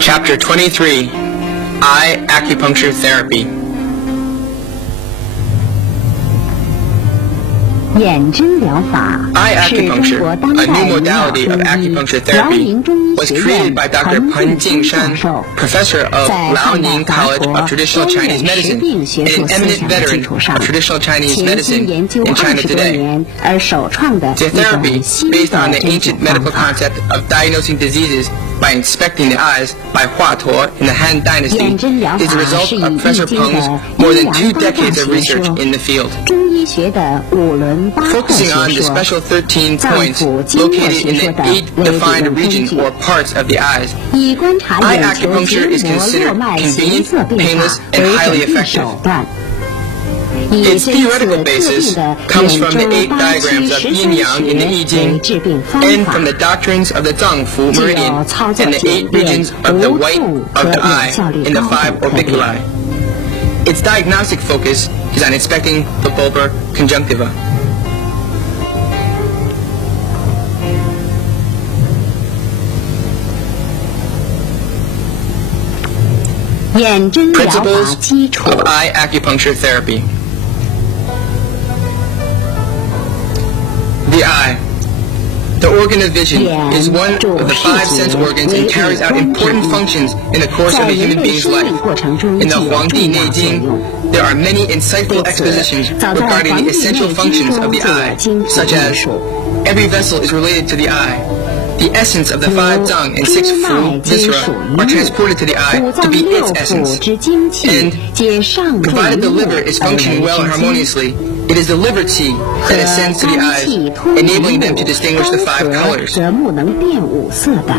Chapter 23, Eye Acupuncture Therapy. 眼针疗法 Eye 是中 acupuncture, 国当 a 代 new 营养 modality of 中医 acupuncture 辽 therapy, 宁中医 was 学 created 院 by Dr. 彭 Pan 进 Jingshan, 教授， professor of 在汉代 Liaoning 华 College 国 of Traditional 中 Chinese 原实 Medicine, 病学 and 术 an 思 eminent 想的基 veteran 础上， of traditional Chinese 潜 medicine 心研究 in China 20多 today. 年而首创的 The 一种 therapy, 新 based 的 on the 针灸 ancient 方 medical 法。 concept of diagnosing diseases by inspecting the eyes by Hua Tuo in the Han Dynasty, 眼针疗 is the 法 result 是以 of 易 Professor 经 Peng's 的 more 阴 than 2阳八卦 decades of 学 research 说， in the field. 中医学的五轮八卦 Focusing on 学 the 说， special 13脏 points 腑经络 located 学 in 说 the 的 8 为理 defined 论根 regions 据， or parts of the eyes. 以观察 Eye 眼球 acupuncture 结 is 膜络 considered 脉形 convenient, 色变 painless, 化 and 为 highly 诊治 effective. 手段。以 Its 针刺 theoretical 特 basis 定的 comes 眼 from the 周 8八区 diagrams of 13 yin yang in the I 穴 Ching 为治病方 and 法 from。the doctrines of the Zangfu 既 meridian 有操作 and the 简 8便、 regions of the 无 white 痛 of 和 the 有 eye 效率 in the 高 5等特点。 orbiculi. Its diagnostic focus is on inspecting the bulbar conjunctiva. 眼针疗法 Principles 基础 of eye acupuncture therapy. The eye. The organ of vision is one of the 5 sense organs and carries out important functions in the course of 在 a 人 human 类 being's 生 life. 命过程中 In 具 the 有 Huangdi 重要作 Neijing, 用。 there are many insightful 对此， expositions 早在 regarding 黄 the 帝 essential 内经 functions 中 of the 就有 eye, 经 such 题 as 论述。 every vessel is related to the eye. The essence of the 如 5 zang and 6 中脉 fu 皆 viscera 属于 are 目， transported to the eye 五 to 脏 be 六 its 腑 essence. 之精气 And 皆上注于 Provided the 目 liver is 而为 functioning well and 之精。 harmoniously, it is the liver qi 和 that ascends to the 肝 eyes, 气通于 enabling them 目， to distinguish the 5干和 colors. 则目能辨五色的。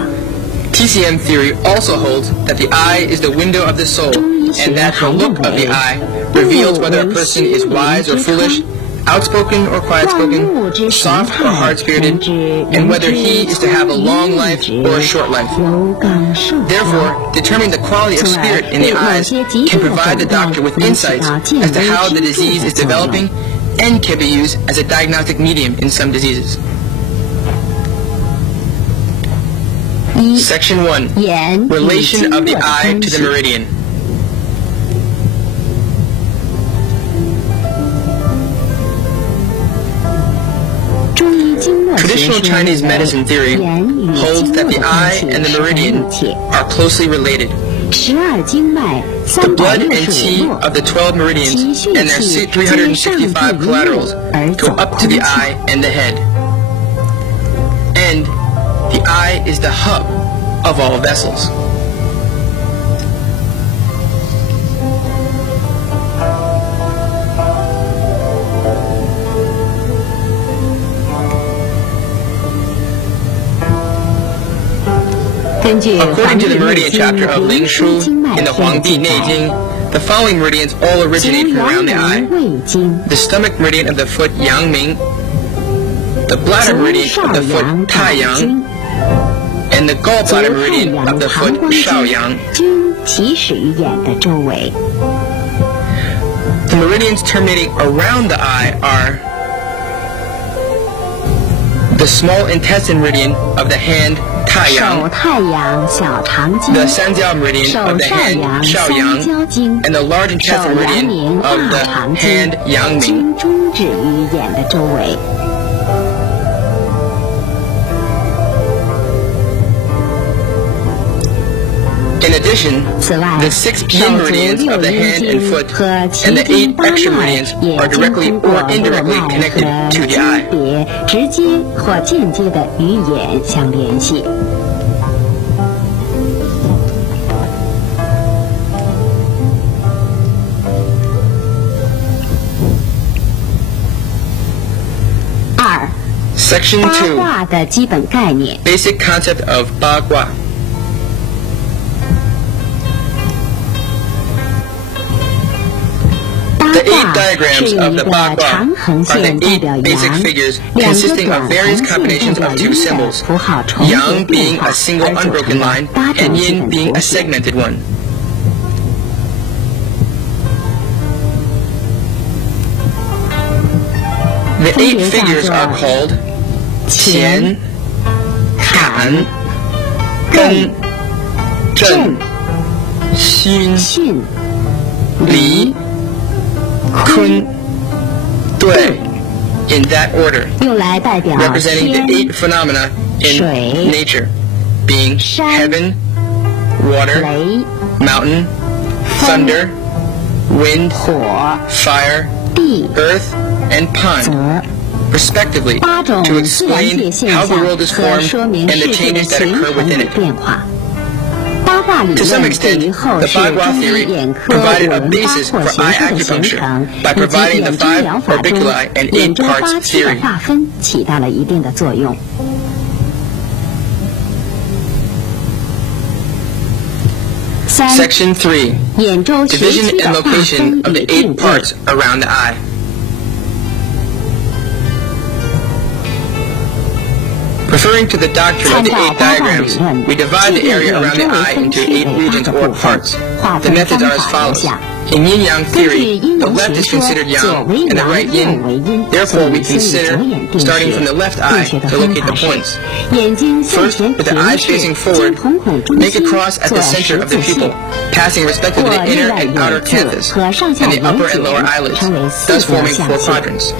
TCM theory also holds that the eye is the window of the soul, 中医学 and that 还 the 认 look of the 为 eye 目 reveals whether a 为 person 心 is 灵 wise or 之 foolish, 窗， outspoken or 万物 quiet-spoken, 之神 soft or 态， hard-spirited, 能知 and 人 whether 之 he is to have a 聪 long 明 life 直 or a short life. 柔刚受教。 Therefore, determining the quality of 从而 spirit in the 对某 eyes 些疾 can 病的 provide the 诊断 doctor with 能起 insights 到见 as to 微 how the 知著 disease 的 is 作用。 developing and can be used as a diagnostic medium in some diseases. 一、 Section 1. 眼与 Relation 经 of 络 the 的 eye 关 to the 系。 meridian. 中医经络学 Traditional 说 Chinese 认为 medicine theory 眼与 holds 经 that 络 the 的关 eye 系 and the 十分 meridian 密切。 are closely related. 12经脉 The blood and 365 qi 络 of the 12 meridians 其血 and their 气 365 collaterals 而 go 走 up to 空 the 气。 eye and the head. And the eye is the hub of all vessels. According to the meridian chapter of Ling Shu in the Huangdi Neijing, the following meridians all originate from around the eye. The stomach meridian of the foot Yangming, the bladder meridian of the foot Taiyang, and the gallbladder meridian of the foot Shaoyang. 均起始于眼的周围。 The meridians terminating around the eye are the small intestine meridian of the hand 手 Taiyang, 太阳小肠经， the Sanjiao meridian 手 of the 少 hand 阳三 Shaoyang, 焦经， and the large 手 intestine 阳 meridian 明 of 大 the 肠经， hand Yangming. 均终止于眼的周围。In addition, 此外， the 6 手 yin 足 meridians 六 of the 阴 hand 经 and foot 和 and 脐 the 经 8 八 extra 脉 meridians 也 are 经 directly 通过 or 络 indirectly 脉 connected 和 to the 区 eye. 别直接或间接的与眼相联系。二、 Section 八 2. 卦的基本概念。 Basic concept of Ba Gua. 八 The 8卦 diagrams 是用 of 一 the 个 Ba 长 Gua 横 are 线 the 代表 8 basic 阳， figures 两个 consisting 短 of 横 various 线 combinations 代表 of two 阴的 symbols, 符号重叠 yang 变 being 化 a single 而组 unbroken 成的 line 八 and 种基 yin 本 being 图 a 形。 segmented one. The 8 figures are called 乾、坎、艮、震、巽、巽、离、坤、兑 in that order, 用来代表 representing 天 the 8 phenomena in 水 nature, being 山 heaven, water, 雷、 mountain, thunder, wind, 火、 fire, 地、 earth, and pond, 泽。 respectively, 八种 to 自然界 explain 现 how 象 the world is 和 formed 说明 and the 世界的 changes that 形 occur 成 within 与 it. 变化。八卦理 To some 论 extent, 对于后 the 世 Ba Gua 中医 theory 眼科 provided 五 a 轮 basis 八 for 廓 eye 形式的形 acupuncture 成， by 以及 providing the 眼针 5疗法中 orbiculi and 眼 8周 parts 八区的 theory. 划分起到了一定的作用。三、 Section 3. 眼周学 Division 区的 and 划 location 分 of 与 the 定 8 义。 parts around the eye. Referring to the doctrine of the 8 diagrams, we divide the area around the eye into 8 regions or parts. The methods are as follows. In yin-yang theory, the left is considered yang and the right yin. Therefore, we consider, starting from the left eye, to locate the points. First, with the eyes facing forward, make a cross at the center of the pupil, passing respectively the inner and outer canthus, and the upper and lower eyelids, thus forming 4 quadrants.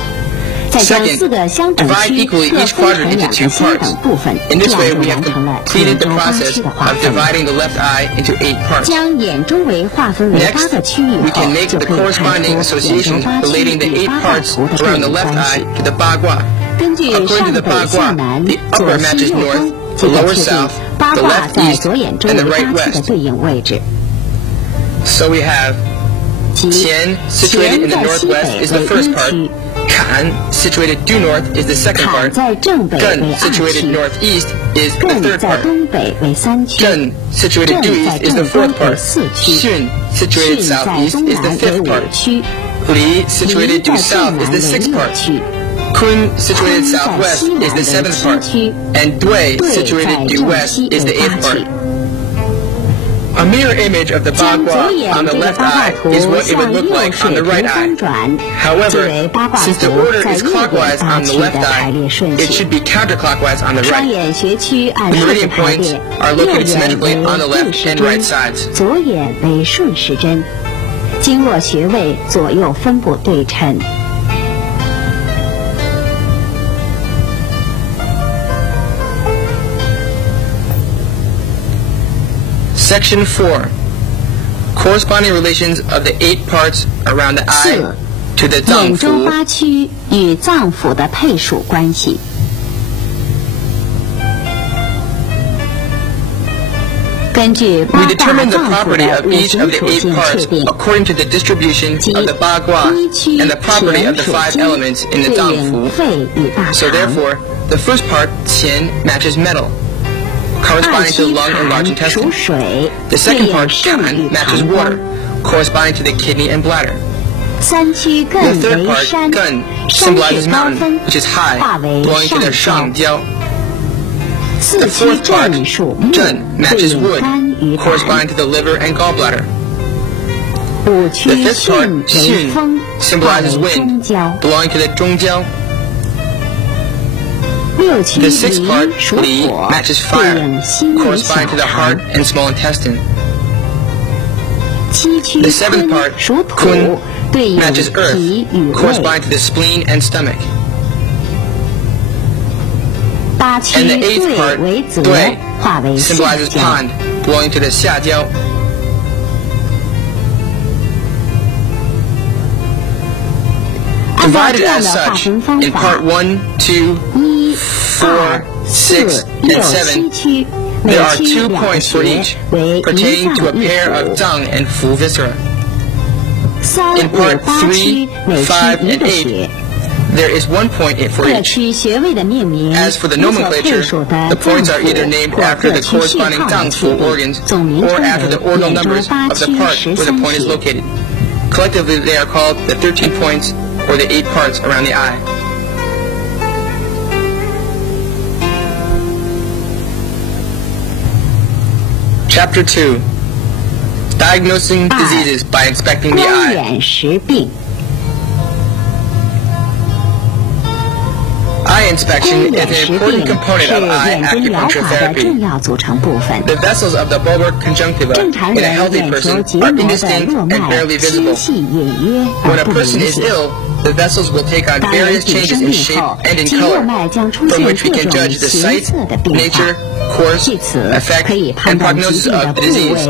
再将 Second, 4个相等 divide 区 equally 各 each 分 quadrant 成 into 两 2 个相 parts. 等部分， In 这 this 样 way, 就 we have 完成了 completed 眼 the 周八 process 区的划 of 分。 dividing the left eye into 8 parts. 将眼周围划分为8 Next, 个区域 we 后， can make 就 the 可以看 corresponding 出眼周 associations 八区 relating the 与 8 八卦 parts 图的对 around the 应 left 关 eye 系。 to the Ba Gua. 根据 According 上 to the 北 Ba 下 Gua, 南 the 左 upper 西 matches 右 north, 东， the 即可 lower 确定 south, 八 the 卦 left 在 east, 左眼周 and 围 the right 八区的 west. 对应位置。 So we have 即 Qian, situated in the 乾在西 northwest, 北 is the 为 first 阴 part. 区， Kan, situated due north, is the second 坎 part. 在正北为 Gun, 二 situated 区， northeast, is the 艮 third 在 part. 东北为三区， Zhen, situated 正 due 在 east, is 正 the 东 fourth 为 part. 四区， Xun, 巽 situated 在 southeast, 东 is the 南为 fifth 五 part. 区， Li, 离 situated 在 due 最 south, 南 is the 为 sixth 六 part. 区， Kun, situated 坤在 southwest, 西 is 南 the 为 seventh 七 part. 区， And Dui, 兑 situated 在 due 正 west, 西 is 为 the 八 eighth 区 part.。A mirror image of the Ba 将左 Gua 眼 on 这 the 个 left 八卦 eye 图 is what it 向 would look 右 like on 水 the right 平 eye. 翻转，即 However, 为八卦 since the 图 order 在 is 右眼 clockwise 八 on the 区 left 的排列 eye, 顺 it 序 should。be counterclockwise on the 双 right. 眼学区按 The 顺序 meridian 排 points 列， are 右 located 眼 symmetrically 为 on the 逆 left 时 and 针 right，sides. 左眼为顺时针，经络穴位左右分布对称。Section 4. Corresponding relations of the 8 parts around the eye 四、 to the 眼周 脏腑. 八区与脏腑的配属关系。根据 We 八卦 determine the 脏腑 property 的 of 五 each 行 of the 属 8 性 parts 确定， according to the distribution 即 of the Ba Gua 第一区 and the property of 乾 the 属 5 金， elements in the 对 脏 应 腑. 肺与大 So 肠。 therefore, the first part, Qian, matches metal, 二 corresponding to 期 the lung and large 坎属 intestine. 水， The 对 second 应 part, 肾与 Kan, matches 膀胱 water,。corresponding to the kidney and bladder. 三区 The 艮 third 为 part, 山， Gun, 山 symbolizes 是高 mountain, 分， which is high, 化为 belonging to the 上焦。 Shangjiao. 四 The 区 fourth part, 震属木， Zhen, 对 matches 应 wood, 肝与胆。 corresponding to the liver and gallbladder. 五区 The fifth part, 巽为 Xun, 风，化 symbolizes 为中 wind, 焦。 belonging to the Zhongjiao. 六区 The sixth 离 part, 属 Li, 火， matches 对 fire, 应心与小 corresponding to the 肠 heart。and small intestine. 七区 The seventh 坤 part, 属 Kun, 土，对应 matches 脾 earth, 与胃。 corresponding to the spleen and stomach. 八区 And the eighth 兑 part, 为泽， Dui, 化为下 symbolizes 焦。 pond, belonging to the 下焦. Divided as such, in part 1, 2, 4, 6, and 7, there are 2 points for each, pertaining to a pair of zang and fu viscera. In part 3, 5, and 8, there is 1 point for each. As for the nomenclature, the points are either named after the corresponding zang fu organs or after the ordinal numbers of the part where the point is located. Collectively, they are called the 13 points or the 8 parts around the eye. Chapter 2. Diagnosing diseases by inspecting the eye. Eye inspection is an important component of eye acupuncture therapy. The vessels of the bulbar conjunctiva in a healthy person are indistinct and barely visible. When a person is ill, the vessels will take on various changes in shape and in color, from which we can judge the site, nature, course, effect, and prognosis of the disease.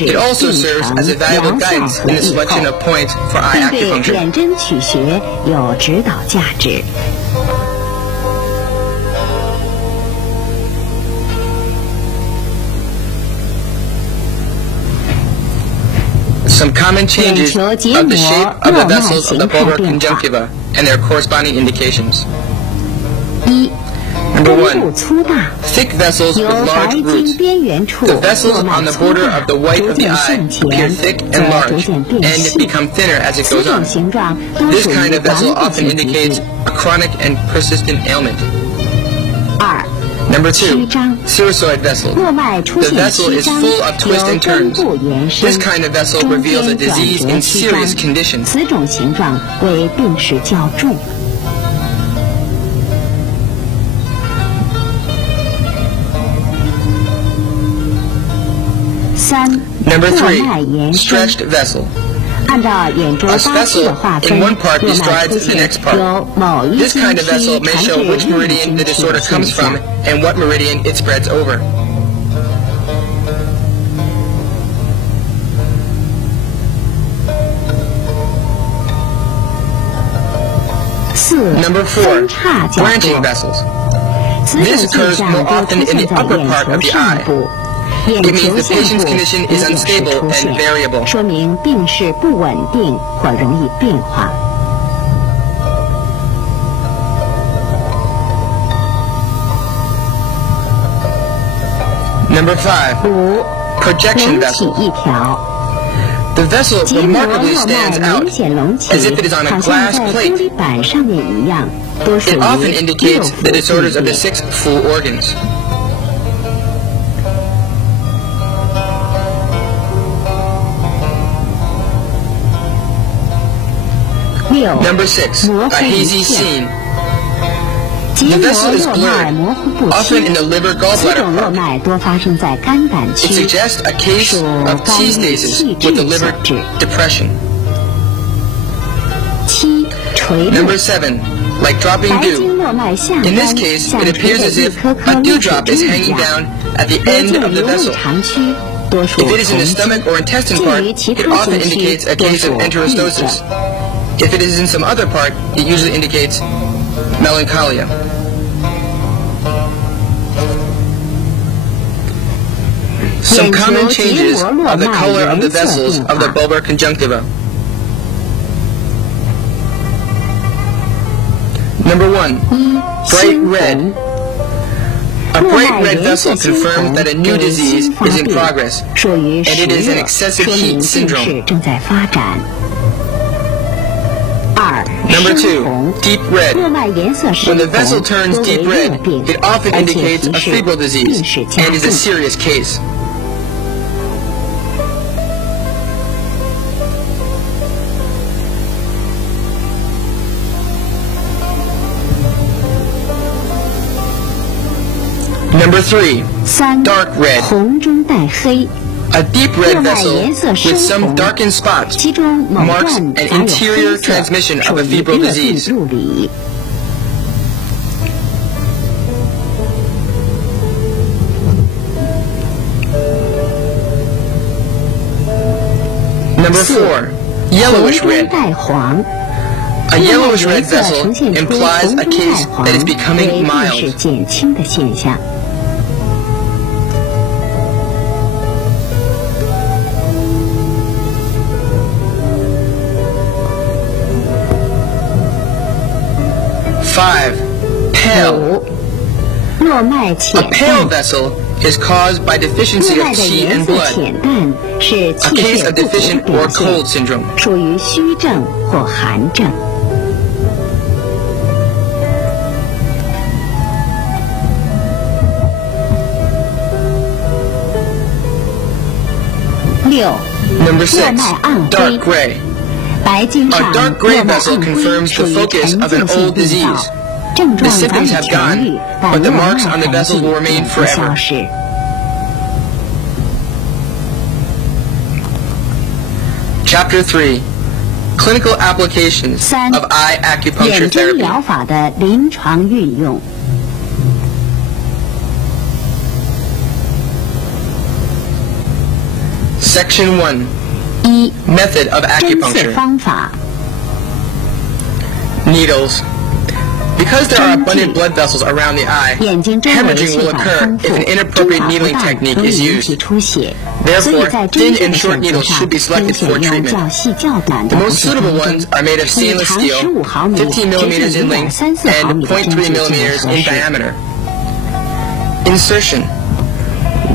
It also serves as a valuable guidance in the selection of points for eye acupuncture. Some common changes of the shape of the vessels of the bulbar conjunctiva and their corresponding indications. Number 1. Thick vessels with large roots. The vessels on the border of the white of the eye appear thick and large and become thinner as it goes on. This kind of vessel often indicates a chronic and persistent ailment. Number 2. Sinusoid vessel. The vessel is full of twists and turns. This kind of vessel reveals a disease in serious condition. Number 3. Stretched vessel. A vessel in one part bestrides the next part. This kind of vessel may show which meridian the disorder comes from and what meridian it spreads over. Number 4. Branching vessels. This occurs more often in the upper part of the eye. It means the patient's condition is unstable and variable. Number 5. Projection vessels. The vessel remarkably stands out as if it is on a glass plate. It often indicates the disorders of the 6 fu organs. Number 6. A hazy scene. The vessel is blurred, often in the liver gallbladder part. It suggests a case of T stasis with the liver depression. Number 7. Like dropping dew. In this case, it appears as if a dewdrop is hanging down at the end of the vessel. If it is in the stomach or intestine part, it often indicates a case of enterostosis. If it is in some other part, it usually indicates melancholia. Some common changes of the color of the vessels of the bulbar conjunctiva. Number 1. Bright red. A bright red vessel confirms that a new disease is in progress, and it is an excessive heat syndrome. Number 2. Deep red. When the vessel turns deep red, it often indicates a febrile disease and is a serious case. Number 3. Dark red. A deep red vessel with some darkened spots marks an interior transmission of a febrile disease. 4. Yellowish 红中 red. 带黄。 A 另外 yellowish 颜 red 色 vessel 呈现出 implies 红 a 中 case 带黄 that is 为 becoming 病势 mild. 减轻的现象。5. Pale. 5. 络脉 A 浅 pale 淡。 vessel is caused by 络 deficiency 脉 of 的 qi 颜 and 色 blood, 浅淡是 a 气 case 血 of 不足的 deficient 表 or cold 现， syndrome. 属于虚症或寒症。6. Number 络 6. 脉暗 Dark 灰。 gray. 白金上 A dark 络 gray 脉 vessel 暗灰 confirms 属 the 于 focus 陈 of an 旧性 old 病 disease. 灶，症 The 状早已 symptoms have 痊 gone, 愈，但 but the 络脉 marks on the 痕 vessels 迹 will remain 永不消 forever. 失。Chapter 3. Clinical applications 3. of eye acupuncture 眼针 therapy. 疗法的临床运用。Section 1. 1. Method of 针刺 acupuncture. 方法。 Needles. Because there are 针剂 abundant blood vessels around the eye, 眼睛周围 hemorrhaging 血 will 管 occur 丰富， if an 针 inappropriate 法不 needling 当 technique 容 is 易引起 used. 出血，所 Therefore, 以在 thin 针剂 and 的 short 选择 needles 上 should be 可以 selected 选 for 用 treatment. 较细较短 The 的不 most 锈 suitable 钢 ones 针， are made of 以 stainless 长 steel, 15毫米、 15直径 millimeters in length, 1.34毫 and 米的针 0.3 剂最为 millimeters 合 in 适。 diameter. Insertion.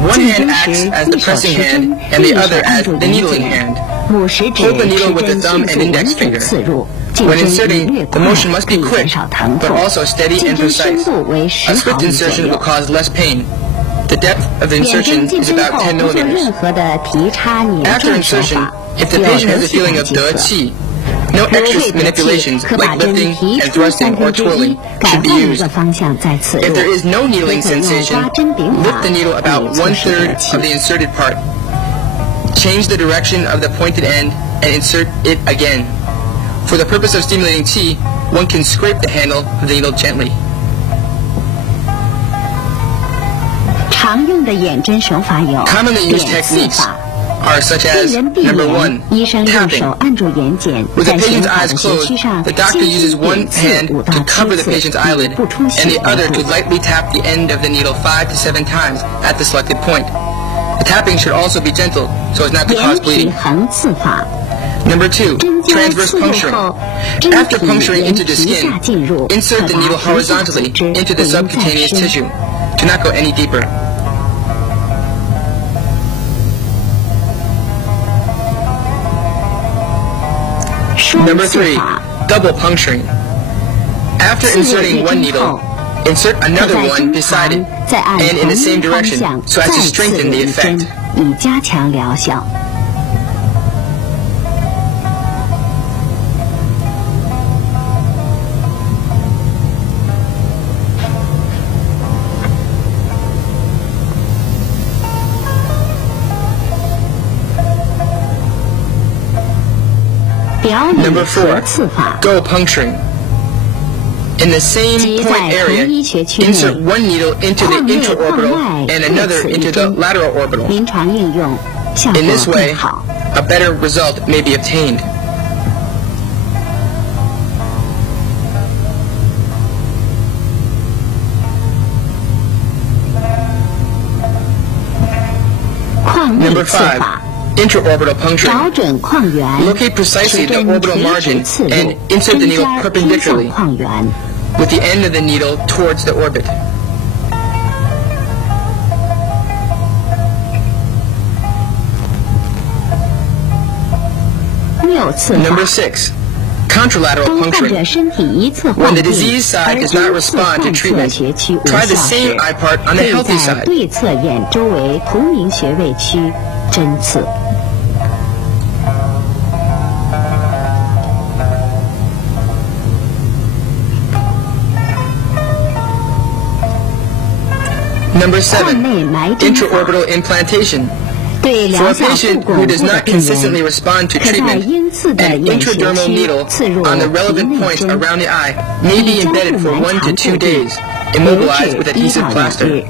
One 进 hand 针 acts 时， as 一 the 手 pressing 持 hand 针， and 另 the 一手 other 按 as 住 the 眼 needling 睑， hand. 拇食指 Hold the needle 持 with the 针 thumb 迅 and 速 index 稳准 finger. 刺入，进 When 针 inserting, 以略 the 快， motion must 可 be 以 quick, 减少疼 but 痛。 also steady 进 and 针深 precise. 度为 A 10毫 swift 米左 insertion will 右。 cause less pain. The depth of the 眼针 insertion 进 is 针 about 后 10不做 millimeters. 任何的提插拧 After 转手 insertion, 法， if the 有 patient has 得 a 气 feeling 感 of 即 de 可。 qi, no 如 extra 未得气， manipulations 可把 like 针 lifting 提 and 出 thrusting 3 or 分之一， twirling 改 should be 换一 used. 个方向再刺入。 If there is no 可 needling 以采用 sensation, 刮针柄 lift 法 the needle 以 about 促使得 1/3 气 of the inserted part. Change the direction of the pointed end and insert it again. For the purpose of stimulating qi, one can scrape the handle of the needle gently. 常用的眼针手法有 Commonly used 点刺 techniques 法。 are such 病 as 人闭 number 眼， 1, 医生用 tapping. 手按住眼睑， With the 在 patient's 显好 eyes 的穴 closed, 区上 the doctor 轻 uses 轻 one 点刺 hand 5到 to 7 cover the 次， patient's 以 eyelid 不出 and 血 the 为 other 度 to。lightly tap the end of the needle 5 to 7 times at the selected point. The tapping should also be gentle so as not to 眼 cause 体 bleeding. 横刺法， Number 2, 针灸 transverse 刺入 puncturing. 后，针 After 体 puncturing 沿 into the 皮 skin, 下进入， insert 可 the 达 needle 皮下组 horizontally 织， into 不 the 应再 subcutaneous 深。 tissue. Do not go any deeper. 双 Number 刺 3, 法， double puncturing. After 刺入 inserting 一 one 针 needle, 后， insert 可 another 在 one 针 beside 旁 it 再按 and in 同 the 一 same 方 direction 向 so 再 as to 刺 strengthen 入 the 一针 effect.，以加强疗效。表里 Number 合 4, 刺法， go puncturing. In the same 即 point 在 area, 同一穴区内， insert one needle into the 眶内眶 intraorbital 外 and 各 another 刺一 into the 针， lateral orbital. 临床应用效 In 果 this 更 way, 好。 a better result may be obtained. 眶内 Number 刺 5, 法， intraorbital 找 puncturing. 准眶缘， Locate precisely 持 the 针 orbital 垂直 margin 刺入， and insert the 针 needle 尖儿偏向 perpendicularly 眶缘。 with the end of the needle towards the orbit. 六刺 Number 法， 6, contralateral 当患者 puncturing. 身体一侧 When 患 the 病， disease side 而 does 针 not 刺 respond to 患侧 treatment, 穴区无 try the 效 same 时， eye part on 可 the 以 healthy 在 side. 对侧眼周围同名穴位区针刺。Number 眶 7, 内埋针法， intraorbital implantation. 对 For 疗 a 效不 patient 巩 who 固 does 的 not 病 consistently 人， respond to 可在 treatment, 因刺的 an 眼穴 intradermal 区 needle 刺入 on the 皮 relevant 内 points 针， around the eye may 以 be 胶 embedded 布 for 埋 1 to 肠 2 固定， days, 留 immobilized 置 with 1 adhesive 到2 plaster. 日。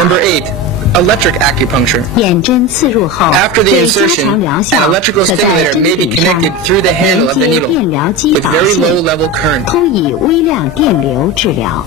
Number 8. Electric acupuncture. 眼针刺入后， After the 对加 insertion, 强疗 an 效， electrical 可在 stimulator 针 may be 体上 connected through the handle 连 of the 接 needle 电疗机 with 导 very 线， low level current. 通以微量电流治疗。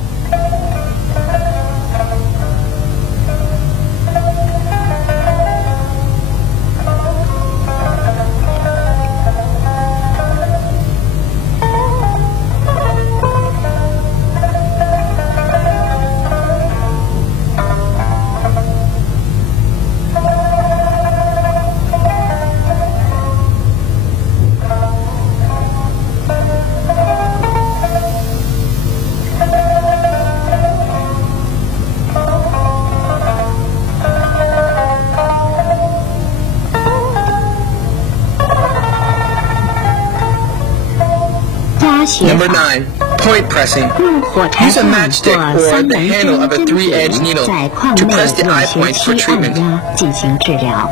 Number 9. Point pressing. 用火柴 Use a 棒 matchstick 或 or 三 the 棱 handle of a 针针 3-edged 柄 needle 在眶 to 内 press the 用 eye 穴 point for 区按 treatment. 压进行治疗。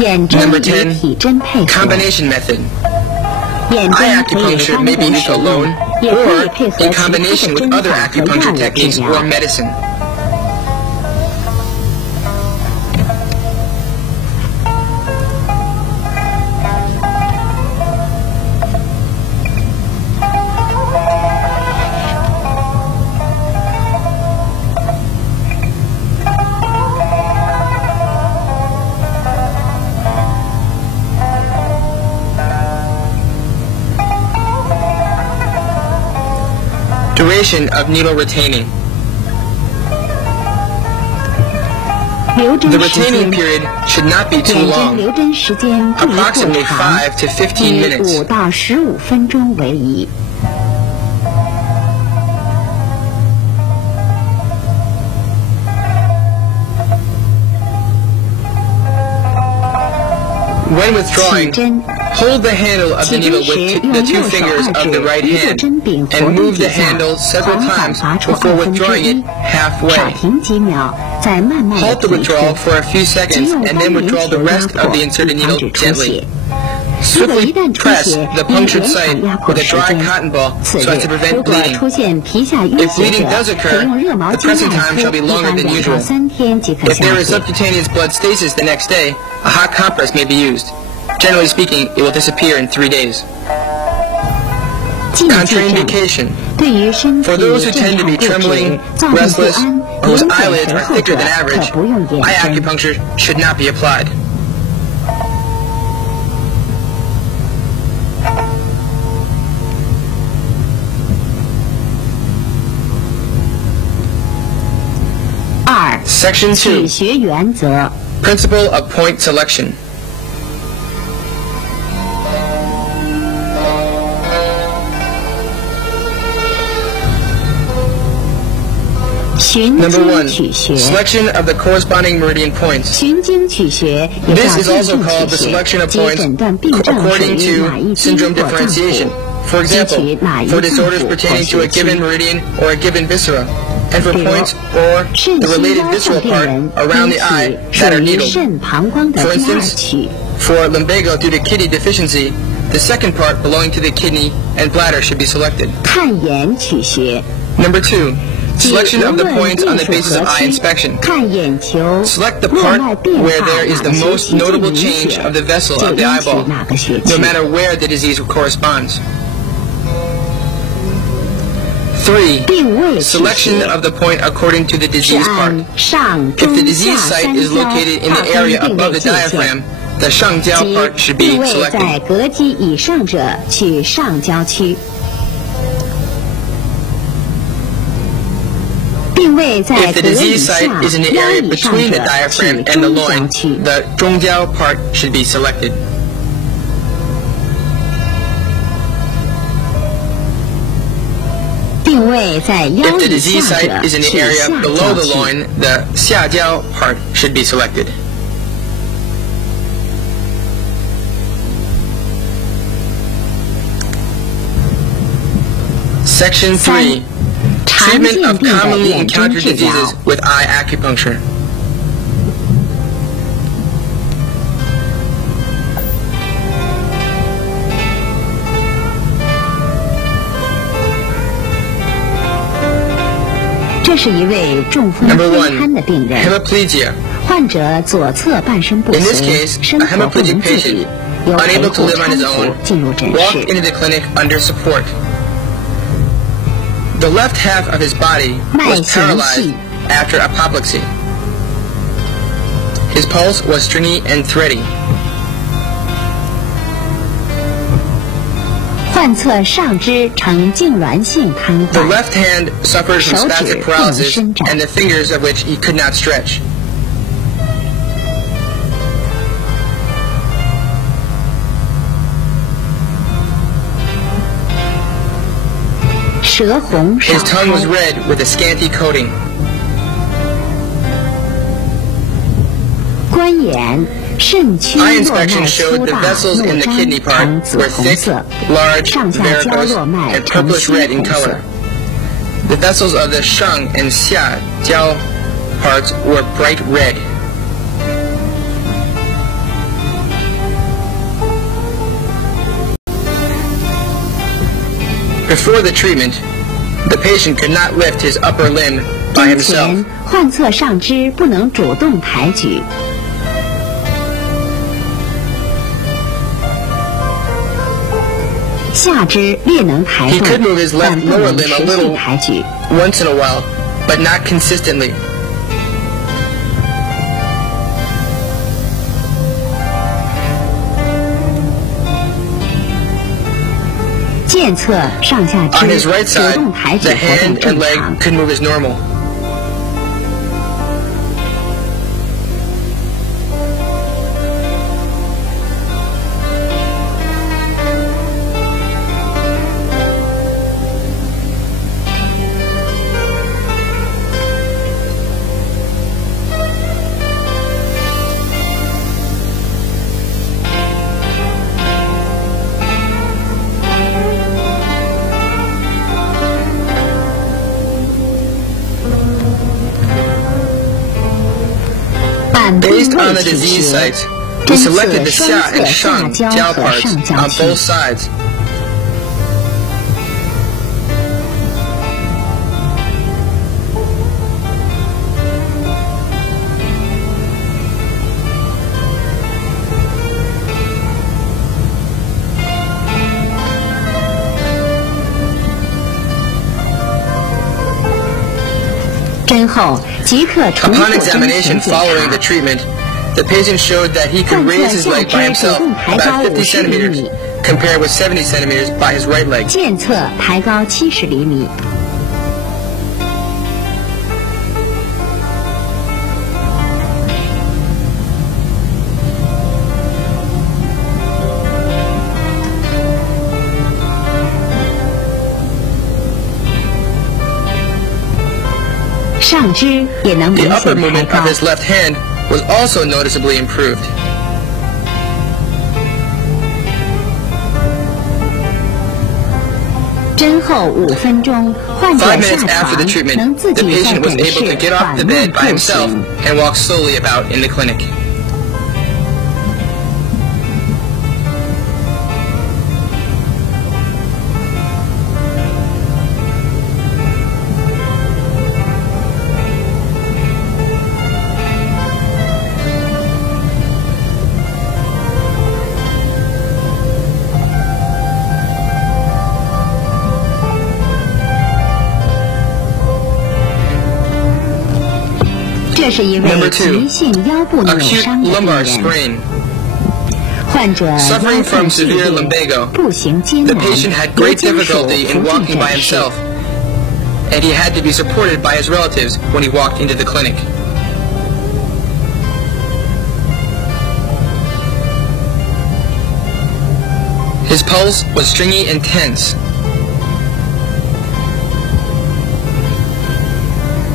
眼针 Number 与 10. 体针配合。 Combination method. 眼 Eye 针可以 acupuncture 单 may be 独 used 使用， alone 也可以 or 配合 in 其他的 combination with 针 other 法和药 acupuncture 物治 techniques 疗 or。medicine. Duration of needle retaining. 留针 The 时 retaining 间， period should not be too 眼针 long, 留针时间不宜过 approximately 长， 5 to 15以 minutes. 5到15分钟为宜。When 起 withdrawing, 针， hold the handle of the 起 needle 针时 with 用 the 右 two 手 fingers 二 of 指 the right 依住 hand 针柄活 and 动 move 底 the 下， handle several 缓缓 times 拔出 before 1/2 withdrawing it 一，少 halfway. 停几秒，再慢慢的 Halt the 提出 withdrawal，for a few 即 seconds 用 and 单 then 元 withdraw 球 the 压 rest 迫， of the inserted 以防 needle 止出 gently. 血。如果一 Swiftly 旦出 press 血， the 应 punctured 延长 site 压迫 with a 时 dry 间。 cotton ball 次 so as 日 to，prevent 如果 bleeding. 出现皮下淤 If 血 bleeding 者， does 可 occur, 用热毛 the 巾 pressing 按 time 敷， shall be 一 longer 般 than 2到 usual. 3天即可 If 下 there is 血。 subcutaneous blood stasis the next day, a hot compress may be used. Generally speaking, it will disappear in 3 days. 禁忌症 Contraindication. 对于身体 For those who 正 tend to 常 be 不止、 trembling, 躁动不 restless, 安、 whose 眼睑 eyelids 肥 are 厚 thicker 者， than 可 average, 不用眼 eye 针。 acupuncture should not be applied. Section 取 2. 穴原则。 Principle of point selection. 循 Number 经 1. 取穴。 Selection of the corresponding meridian points. 循经取穴也叫 This is 渐 also 进 called 取 the 穴， selection of 即 points 诊断病症属 according 于哪一 to 经 syndrome 或脏 differentiation. 腑， For 汲 example, 取哪一 for 脏 disorders 腑或 pertaining to a 穴 given 区。 meridian or a given viscera, and for 比如 points or 肾 the 心 related 腰 visceral 症病 part 人 around 应 the eye 取 that 属 are 于 needled. 肾膀胱的 For 第二 instance, 区。 for lumbago due to kidney deficiency, the second part belonging to the kidney and bladder should be selected. 看眼取穴， Number 2. 即 Selection 无 of the 论 points 病 on the 属 basis 何 of eye 区， inspection. 看眼球 Select the 络 part 脉变 where 化 there is 哪 the 个穴 most 区最 notable 明 change 显， of the vessel 就 of the 应取 eyeball, 哪个穴 no 区。 matter where the disease corresponds. 3. 定位取 Selection 穴 of the point according to the 是 disease part. 按上 If the 中 disease 下 site 三 is 焦 located in 划 the 分 area 定 above 位 the 界限， diaphragm, the 上焦 part 即 should 定 be 位在 selected. 膈肌以上者取上焦区，定位在 If the 膈以 disease 下 site is in the 腰 area 以上 between the 者 diaphragm 取 and the 中焦 loin, 区。 the 中焦 part should be selected. 定位在腰 If the 以 disease 下 site 者 is in the 取 area 下 below 焦 the 区。 loin, the 下焦 part should be selected. Section 3. 常 Treatment 见 of 病的 commonly 眼针 encountered 治疗 diseases with eye acupuncture. "这是一位中风 Number 非 1. 瘫的病人， Hemiplegia. 患者左侧半身不 In this 遂， case, 生 a 活不 hemiplegic 能自 patient, 理，由陪 unable to 护 live on 搀 his 扶 own, 进入诊 walked 室。 into the clinic under support. The left half of his body 脉 was 弦 paralyzed 细， after apoplexy. His pulse was stringy and thready. 患侧上肢呈痉挛性瘫 The 痪， left hand suffered from 手指 spastic 不能 paralysis 伸展 and the fingers of which he could not stretch. 舌红少 His tongue was 开， red with a scanty coating. 观眼肾区 Eye 络脉 inspection 粗 showed the 大， vessels in 络 the 张 kidney 呈 part 紫 were 红 thick, 色， large, 上下交 varicose, 络脉 and 呈 purplish 鲜 red in 红色 color. The vessels of the sheng and xia jiao parts were bright red. Before the treatment, the patient could not lift his upper limb by 针 himself. 前患侧上肢不能主动抬举，下肢略能抬 He 动 could move his，left 但不 lower 能 limb a 持续 little 抬举。 once in a while, but not consistently. 健侧上下 On 肢 his right 主 side, 动抬举 the 活动 hand and 正 leg 常。 could move as normal. 按部 Based on 位 the 取 disease 穴， sites, we 针 selected 刺 the 双 xia 侧 and 下 sheng 焦 jiao 和 parts 上焦 on 区 both，sides. 针后即刻重 Upon 复针前 examination 检 following the 查。 treatment, the patient showed that he could 患 raise 侧 his 下 leg by 肢主 himself 动抬 about 高 50 50厘 centimeters, 米， compared with 70 centimeters by his right leg. 健侧抬高70厘米。上肢也能 The 明 upper 显抬 movement 高 of。his left hand was also noticeably improved. 针后5分钟，患者 5下 minutes after 床 the treatment, 能自 the 己在 patient was 诊 able to 室 get off 缓 the 慢 bed by 步 himself 行。 and walk slowly about in the clinic. 这是一位 Number 2. 急性腰部扭 Acute 伤的病 lumbar 人， sprain. 患者腰 Suffering 痛 from 剧 severe 烈， lumbago, 步行艰 the 难， patient had 由 great 家属 difficulty in 扶 walking 进 by 诊室。 himself, and he had to be supported by his relatives when he walked into the clinic. His pulse was stringy and tense.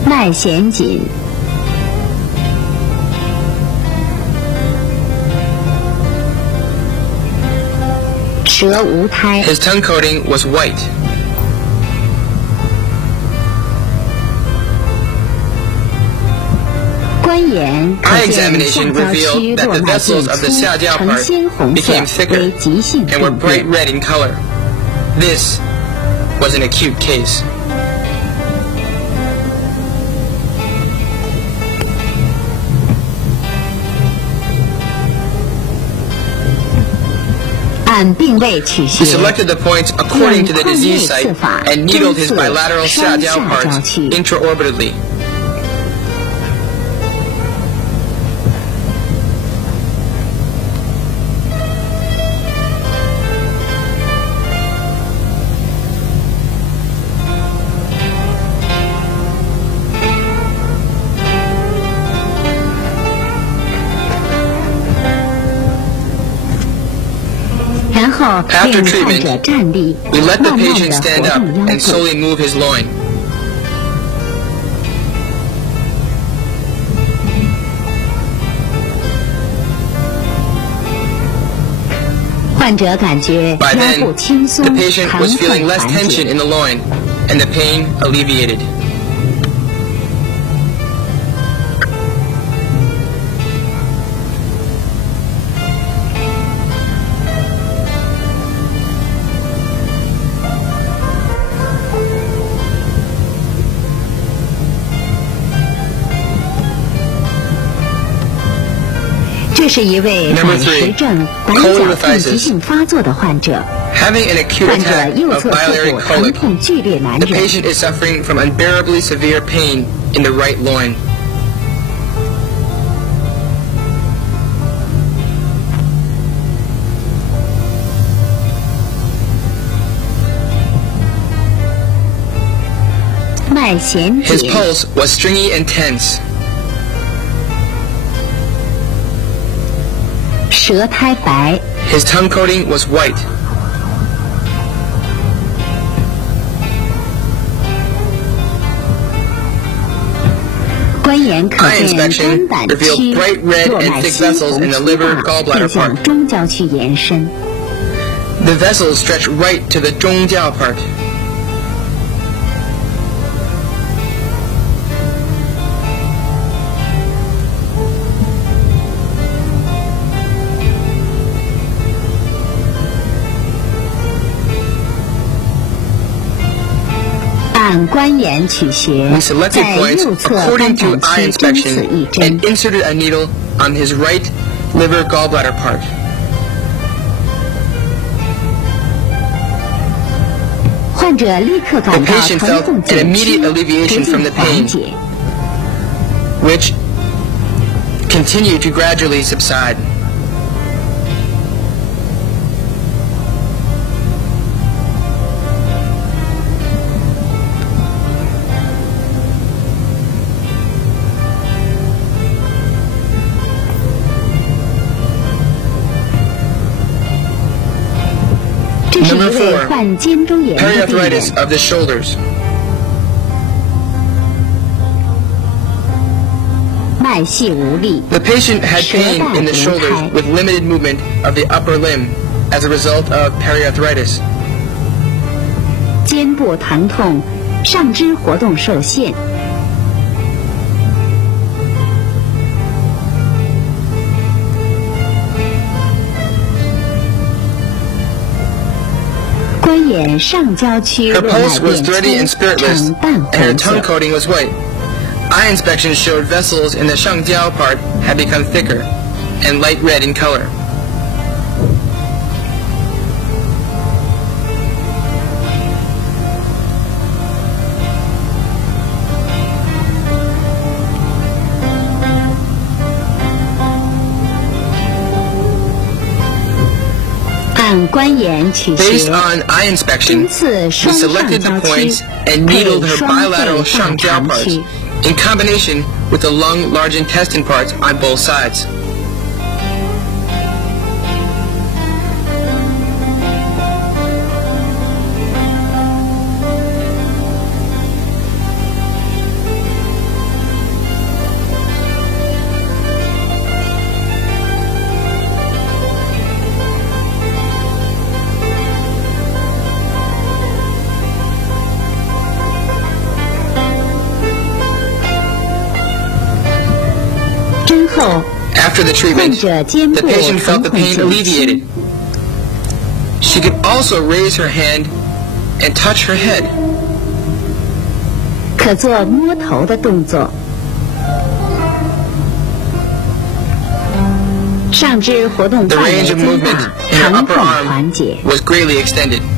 脉弦紧，舌无苔， His tongue coating was white. Eye examination revealed that the vessels of the 下焦 part became thicker and were bright red in color. This was an acute case. 按病位取穴， He selected the points according to the disease site and needled his bilateral 下焦 parts intraorbitally. 然后令患者站立， We let the 慢慢 patient 地 stand 活 up 动腰 and 部。 slowly move his loin. 患者感觉 By 腰部 then, 轻松， the patient 疼 was 痛 feeling less 缓 tension 解。 in the loin, and the pain alleviated. 这是一位 Number 胆石 three, 症胆绞痛急性发作的患者， Having an acute 患者 attack 右 of 侧腹 biliary 部疼 colic, 痛剧烈难 the 忍， patient is suffering from unbearably severe pain in the right loin. 脉弦 His 紧， pulse was stringy and tense. 舌苔白， His tongue coating was white. 观眼可 Eye 见肝 inspection 胆 revealed 区 bright red 若 and 脉 thick 猩 vessels 红 in the 粗 liver 大， gallbladder 并向 part. 中焦区延伸。 The vessels stretch right to the 中焦 part. 按观眼取穴 We，selected 在 points 右侧 according 肝 to 胆 eye 区针刺 inspection 一针 and，inserted a needle on his right liver gallbladder part. 患者立刻 The 感到 patient 疼 felt 痛 an 减 immediate 轻， alleviation 逐 from 渐 the 缓 pain, 解。 which continued to gradually subside. 这是一 Number 位 four, 患肩周炎的病人， Periarthritis of the shoulders. 脉细无力， The patient had pain in the shoulders with limited movement of the upper limb as a result of periarthritis. 肩部疼痛，上肢活动受限。观眼上焦区 Her 络脉 pulse was 变 dirty and 粗， spiritless, 呈淡 and her 红 tongue 色。 coating was white. Eye inspection showed vessels in the 上焦 part had become thicker and light red in color. 按观眼取 Based 穴， on eye inspection, 针刺 we 双上 selected the 焦区 points and 配 needled her 双 bilateral 肺大 上焦 肠 parts 区。 in combination with the lung large intestine parts on both sides. 针后， After the 患 treatment, 者肩部 the patient 疼 felt the 痛 pain 减 alleviated. 轻， She could also raise her hand and touch her head. 可做摸头的动作。上肢活动 The 范围 range of 增 movement 大， in her 疼 upper 痛 arm 缓解。 was greatly extended. “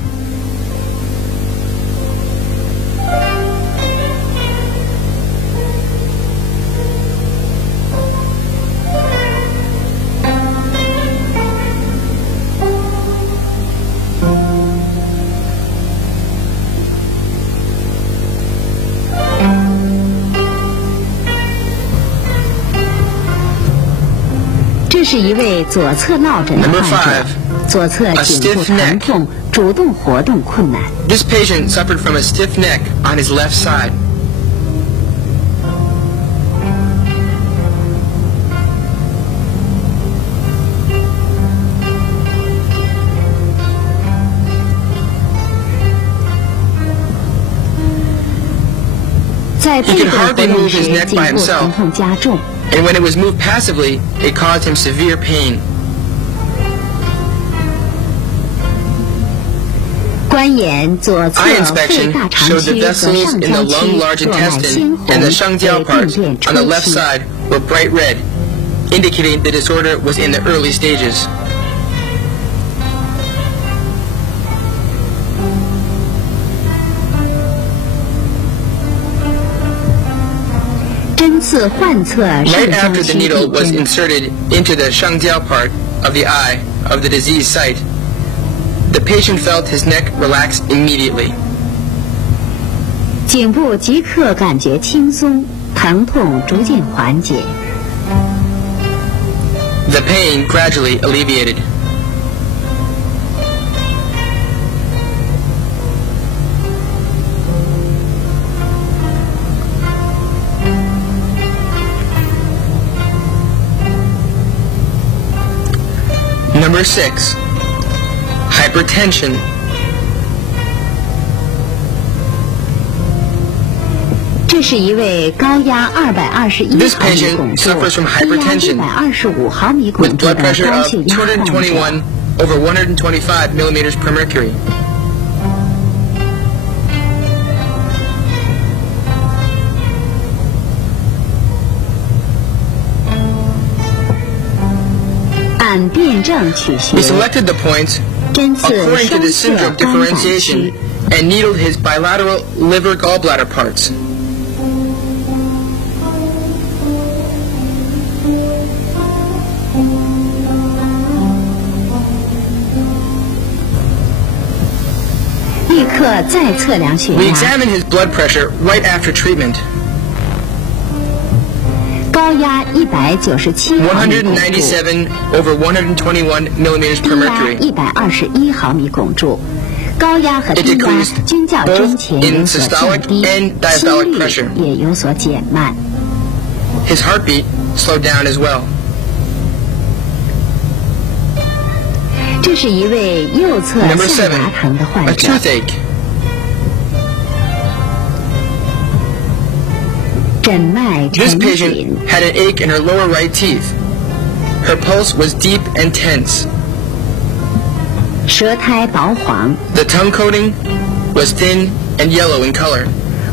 这是一位左侧落枕的 Number 患者， 5, 左侧 a 颈部 stiff 疼 neck. 痛，主动活动困难。 This patient suffered from a stiff neck on his left side. 在背 He 部 could 活 hardly 动 move 时， his neck 颈 by 部 himself. 疼痛加重。 And when it was moved passively, it caused him severe pain. 观眼左侧 Eye 肺 inspection 大肠 showed the 区和 vessels 上 in the 焦 lung 区 large 络脉 intestine 鲜 and the 红， shangjiao 为 parts 病变 on the 初 left 期。 side were bright red, indicating the disorder was in the early stages. 针刺患侧上 Right 焦 after the 区 needle 地 was 针， inserted into the shangjiao part of the eye of the diseased site, the patient felt his neck relax immediately. 颈部即刻感觉轻松，疼痛逐渐缓解。 The pain gradually alleviated. Number 6, hypertension. 这是一位高压221 This 毫米 patient 汞柱、 suffers from 低压 hypertension 125毫米汞 with 柱 blood 的 pressure 高 of 血压患者。 221 over 125 millimeters per mercury. 按辩证取穴 We，selected the points 针刺 according to 双 the 侧 syndrome 肝胆 differentiation 区。 and needled his bilateral liver gallbladder parts. 立刻再测量血 We 压， examined his blood pressure right after treatment. 高压197毫米汞柱， 197 over 121 millimeters 低 per 压 mercury. 121毫米汞柱。高压和 It 低压 decreased 均较 both 针前 in 有所降 systolic 低， and 心 diastolic 率 pressure. 也有所减慢。 His heartbeat slowed down as well. 这是一位右侧 Number 下 7, 牙疼的 a 患者， toothache. 诊脉 This 沉 patient 紧， had an ache in her lower right teeth. Her pulse was deep and tense. 舌苔薄黄， The tongue coating was thin and yellow in color.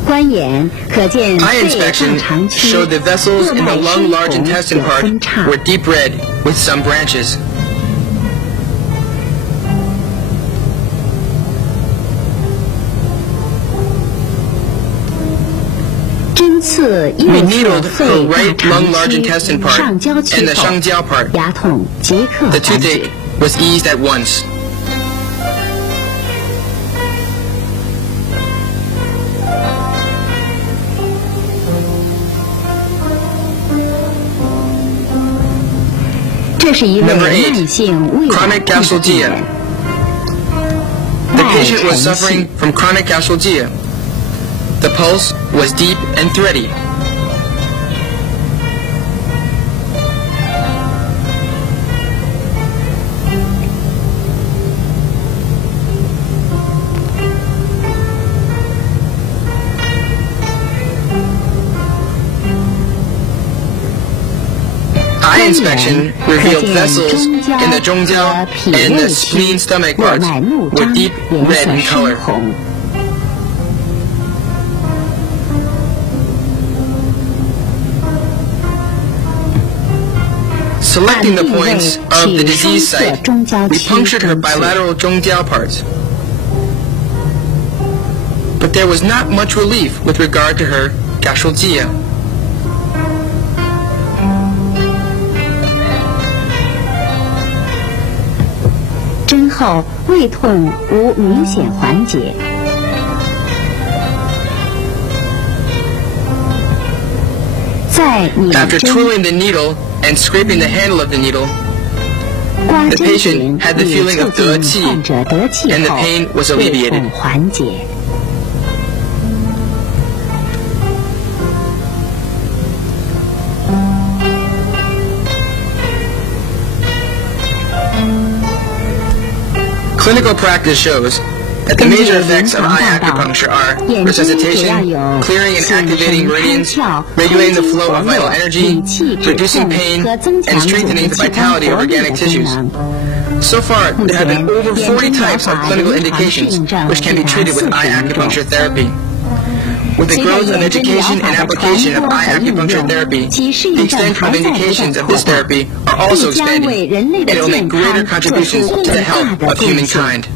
观眼可见 Eye 肺大 inspection 肠区 showed the vessels 络 in the 脉 lung 深 large 红 intestine 有 part 分叉 were。deep red with some branches. 针刺 We 右侧 needled 肺 her 大 right lung 肠 large 区 intestine part 上焦 and 区 the 后， shangjiao part. 牙痛即刻 The 缓解 toothache。was eased at once. 这是一位 Number 8, 慢性胃绞 chronic 痛的病 gastralgia. 人， The 脉 patient was 沉 suffering 细， from chronic gastralgia. The pulse was deep and thready. 脉 Eye inspection revealed vessels in the 中焦 and the spleen stomach parts were deep red in color. Selecting the points of the disease site, we punctured her bilateral 中焦 parts. But there was not much relief with regard to her 感受肌啊。针后胃痛无明显缓解。在拟 After 针 twirling the needle and scraping the handle of the needle, 刮 the 针 patient 时 had the 以 feeling 促 of 得 进 气 患者得气 and the 后 pain was 胃 alleviated. 痛缓解。Clinical practice shows that the major effects of eye acupuncture are resuscitation, clearing and activating meridians, regulating the flow of vital energy, reducing pain, and strengthening the vitality of organic tissues. So far, there have been over 40 types of clinical indications which can be treated with eye acupuncture therapy. With the growth of education and application of eye acupuncture therapy, the extent of indications of this therapy are also expanding, and it will make greater contributions to the health of humankind.